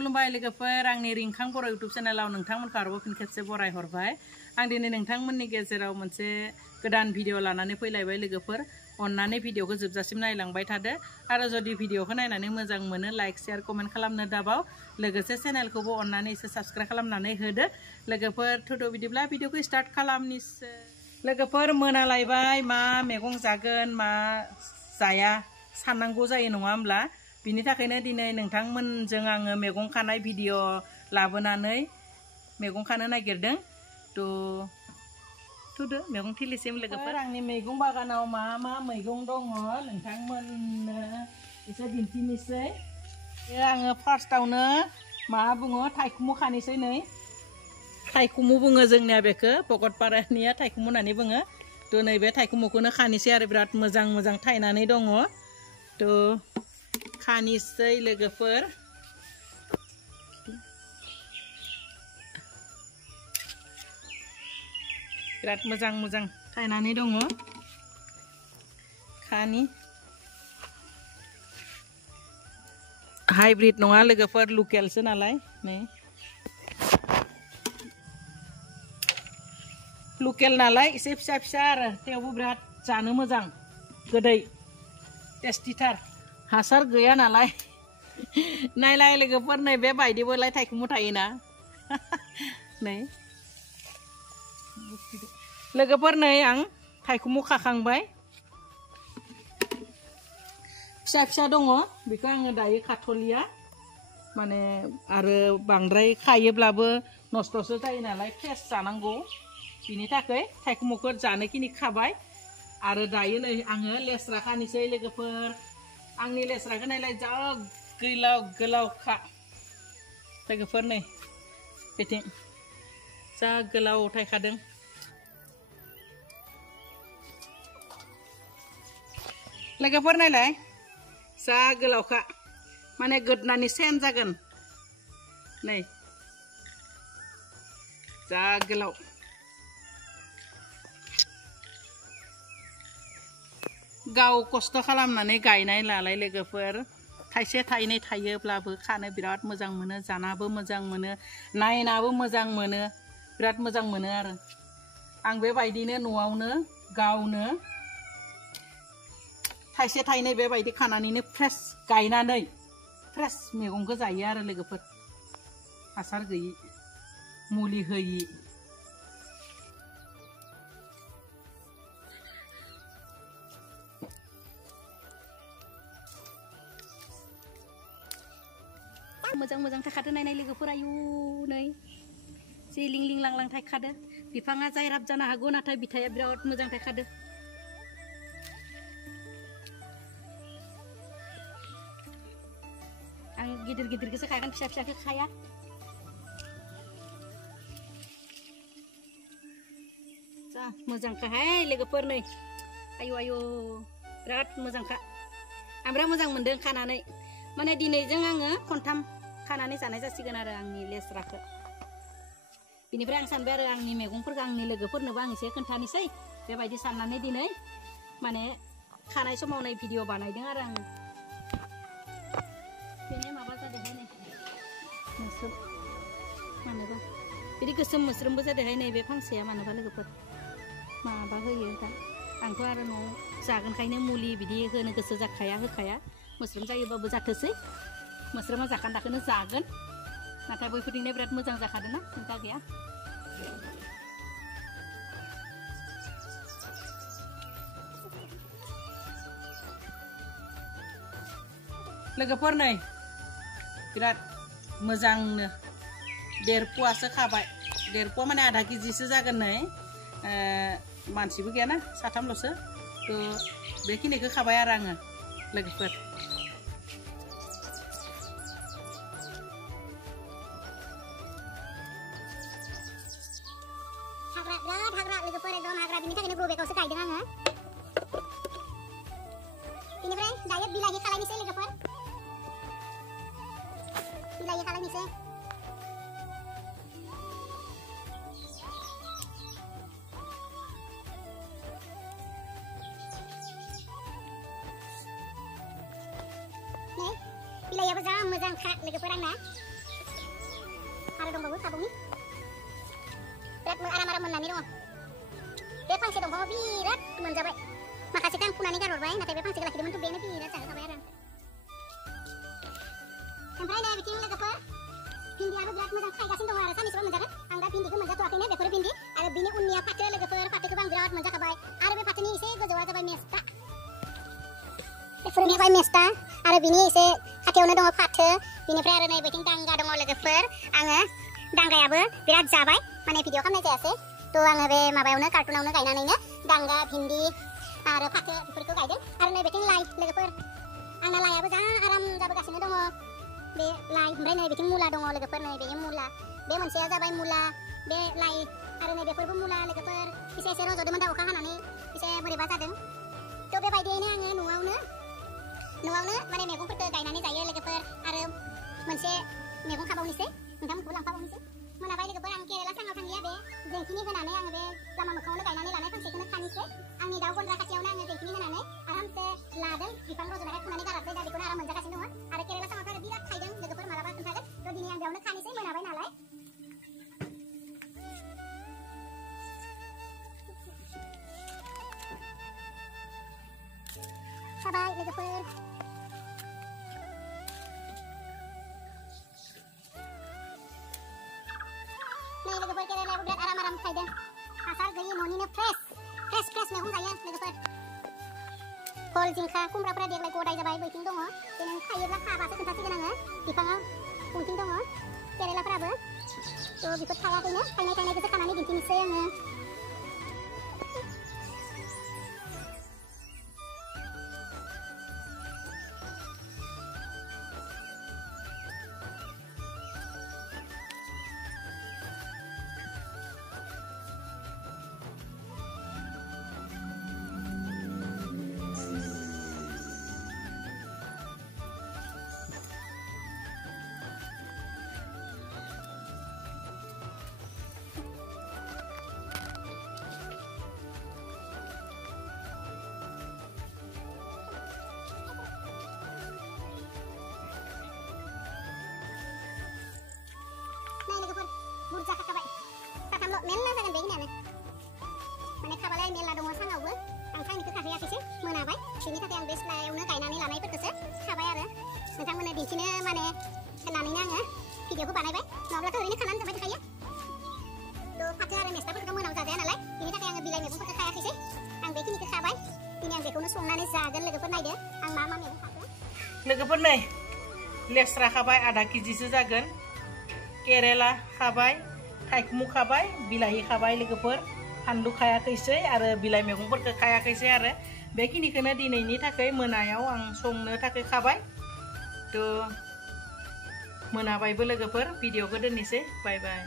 खुलुमबाय लोगोफोर आंनि रिंखां बर' इउटुब चेनेलाव नोंथांमोनखौ आरोबाव फिन खेबसे बराय हरबाय आं दिनै नोंथांमोननि गेजेराव मोनसे गोदान भिडिअ लानानै फैलायबाय लोगोफोर अन्नानै भिडिअखौ जोबजासिम नायलांबाय थादो आरो जुदि भिडिअखौ नायनानै मोजां मोनो लाइक शेयार कमेन्ट खालामनो दाबाव लोगोसे चेनेलखौबो अन्नानै एसे साबस्क्राइब खालामनानै होदो लोगोफोर थुदो बिदिब्ला भिडिअखौ स्टार्ट खालामनिसै लोगोफोर मोनालायबाय मा मैगं जागोन मा जाया साननांगौ जायो नङा होमब्ला बिनि थाखायनो दिनै नोंथांमोनजों आङो मैगं खानाय भिडिअ लाबोनानै मैगं खानो नागिरदों थुदो मैगं थिलिसिम लोगोफोर आंनि मैगं बागानाव मा मा मैगं दङ नोंथांमोननो एसे दिन्थिनोसै आङो फार्स्टआवनो मा बुङो थाइखुमु खानोसै नै थाइखुमु बुङो जोंनिया बेखौ भकतपारानिया थाइखुमु होननानै बुङो थ' नैबे थाइखुमुखौनो खानोसै आरो बिराद मोजां मोजां थायनानै दङ थ' खानोसै लोगोफोर बिराद मोजां मोजां थायनानै दङ खानि हाइब्रिद नङा लोगोफोर लकेलसो नालाय नै लकेल नालाय एसे फिसा फिसा आरो थेवबो बिराद जानो मोजां गोदै टेस्टिथार हासार गैया नालाय नायलाय लोगोफोर नै बेबायदिबोलाय थाइखुमु थायोना नै लोगोफोर नै आं थाइखुमु खाखांबाय फिसा फिसा दङ बेखौ आङो दायो खाथ'लिया माने आरो बांद्राय खायोब्लाबो नस्थ'सो जायो नालाय फ्रेस जानांगौ बिनि थाखाय थाइखुमुखौ जानोखिनि खाबाय आरो दायो नै आङो लेस्रा खानोसै लोगोफोर आंनि लेस्राखौ नायलाय जा गोलाव गोलावखा लोगोफोर नै बेथिं जा गोलाव थायखादों लोगोफोर नायलाय जा गोलावखा माने गोदनानि सेन जागोन नै जा गोलाव गाव खस्थ' खालामनानै गायनाय लालाय लोगोफोर थाइसे थाइनै थायोब्लाबो खानो बिराद मोजां मोनो जानाबो मोजां मोनो नायनाबो मोजां मोनो बिराद मोजां मोनो आरो आं बेबायदिनो न'आवनो गावनो थाइसे थाइनै बेबायदि खानानैनो फ्रेस गायनानै फ्रेस मैगंखौ जायो आरो लोगोफोर हासार गैयि मुलि होयि मोजां मोजां थाखादो नायनाय लोगोफोर आयु नै जि लिं लिं लां लां थायखादो बिफाङा जायराब जानो हागौ नाथाय बिथाया बिराद मोजां थायखादो आं गिदिर गिदिरखौसो खागोन फिसा फिसाखौ खाया जा मोजांखाहाय लोगोफोर नै आयु आयु बिराद मोजांखा आं बिराद मोजां मोनदों खानानै माने दिनैजों आङो खनथाम खानानै जानाय जासिगोन आरो आंनि लेस्राखौ बिनिफ्राय आं सानबाय आरो आंनि मैगंफोरखौ आंनि लोगोफोरनोबो आं एसे खोन्थानोसै बेबायदि साननानै दिनै माने खानाय समाव नै भिडिअ बानायदों आरो आङो बेनो माबा जादोंहाय नै मोस्रोम मानोबा बिदि गोसोम मोस्रोमबो जादोंहाय नैबे फांसेया मानोबा लोगोफोर माबा होयो दा आंथ' आरो न'आव जागोनखायनो मुलि बिदि होनो गोसो जाखाया होखाया मोस्रोम जायोबाबो जाथोसै मोस्रोमा जाखान्दाखौनो जागोन नाथाय बैफोरनिनो बिराद मोजां जाखादों ना सिन्था गैया लोगोफोर नै बिराद मोजांनो 1.5 पुवासो खाबाय 1.5 पुवा माने आधा केजिसो जागोन नै मानसिबो गैयाना साथामल'सो थ' बेखिनिखौ खाबाय आरो आङो लोगोफोर हाग्रा लोगोफोर एकदम हाग्रा बिनि थाखायनो ग्र' बेगावसो गायदों आङो बेनिफ्राय दायो बिलाहि खालायनोसै लोगोफोर बिलाहि खालायनोसै नै बिलाहियाबो जा मोजांखा लोगोफोर आंना आरो दंबावो साबुंनि बिराद आराम मोननानै दङ बे फांसे दंफाङाव बिराद मोनजाबाय माखासेखौ आं फुनानै गारहरबाय नाथाय बे फांसेखौ लाखिदोंमोन बेनो बिराद जाहोखाबाय आरो ओमफ्राय नै बिथिं लोगोफोर भिन्दियाबो बिराद मोजां थायगासिनो दङ आरो साननैसोबा मोनजागोन आं दा भिन्दिखौ मोनजाथ'वाखैनो बेफोर भिन्दि आरो बिनि उननिया फाथो लोगोफोर फाथोखौबो आं बिराद मोनजाखाबाय आरो बे फाथोनि एसे गोजौआ जाबाय मेस्टा बेफोरनि जाबाय मेस्टा आरो बिनि एसे खाथियावनो दङ फाथो बिनिफ्राय आरो नै बिथिं दांगा दङ लोगोफोर आङो दांगायाबो बिराद जाबाय माने भिडिअ खालामनाय जायासै थ' आङो बे माबायावनो कार्टुनावनो गायनानैनो दांगा भिन्दि आरो फाथो बेफोरखौ गायदों आरो नै बिथिं लाइ लोगोफोर आंना लाइयाबो जा आराम जाबोगासिनो दङ बे लाइ ओमफ्राय नै बिथिं मुला दङ लोगोफोर नै बेयो मुला बे मोनसेया जाबाय मुला बे लाइ आरो नै बेफोरबो मुला लोगोफोर एसे रज'दोंमोन दा अखा हानानै एसे बोरैबा जादों थ' बेबायदियैनो आङो न'आवनो माने मैगंफोरखौ गायनानै जायो लोगोफोर आरो मोनसे मैगं खाबावनोसै नोंथांमोनखौ लांफाबावनोसै मोनाबाय लोगोफोर आं केरेला साङाव थांलिया बे जेंखिनि होनानै आङो बे लामा मोखाङावनो गायनानै लानाय फांसेखौनो खानोसै आंनि दाउ गन्द्रा खाथियावनो आङो जेंखिनि होनानै आरामसे लादों बिफां रज'नायखाय फुनानै गाराखै दा बेखौनो आराम मोनजागासिनो दङ आरो केरेला साङावथ' आरो बिराद थायदों लोगोफोर मालाबा खोन्थागोन थ' दिनै आं बेयावनो खानोसै मोनाबाय नालाय खाबाय लोगोफोर नै लोगोफोर केरेलायाबो बिराद आराम थायदों हासार गैयि न'निनो फ्रेस मैगं जायो लोगोफोर भल जिंखा खुमब्राफोरा देग्लाय गदाय जाबाय बैथिं दङ देनां थायोब्ला खाबासो खोन्थासिगोन आङो बिफाङा उनथिं दङ केरेलाफोराबो थ' बेफोर थायाखैनो थायनायखौसो खानानै दिन्थिनोसै आङो बुरजा खाबाय साथामल' मेरला जागोन बेखिनियानो माने खाबालाय मेरला दङ साङावबो आं साङनिखौ खाहैयाखैसो मोनाबाय बेनि थाखाय आं बे सिथ्लायावनो गायनानै लानायफोरखौसो खाबाय आरो नोंथांमोननो दिन्थिनो माने होननानैनो आङो भिडिअखौ बानायबाय नङाब्लाथ' ओरैनो खानानै जाबाय थाखायो थ' फाथो आरो मेस्टाफोरखौ मोनाव जाजाया नालाय बेनि थाखाय आङो बिलाइ मैगंफोरखौ खायाखैसै आं बेखिनिखौ खाबाय दिनै आं बेखौनो संनानै जागोन लोगोफोर नायदो आं मा मैगं खाखो लोगोफोर नै लेस्रा खाबाय आधा केजिसो जागोन केरेला खाबाय थाइखुमु खाबाय बिलाहि खाबाय लोगोफोर फानलु खायाखैसै आरो बिलाइ मैगंफोरखौ खायाखैसै आरो बेखिनिखौनो दिनैनि थाखाय मोनायाव आं संनो थाखाय खाबाय थ' मोनाबायबो लोगोफोर भिडिअखौ दोननोसै बाय बाय।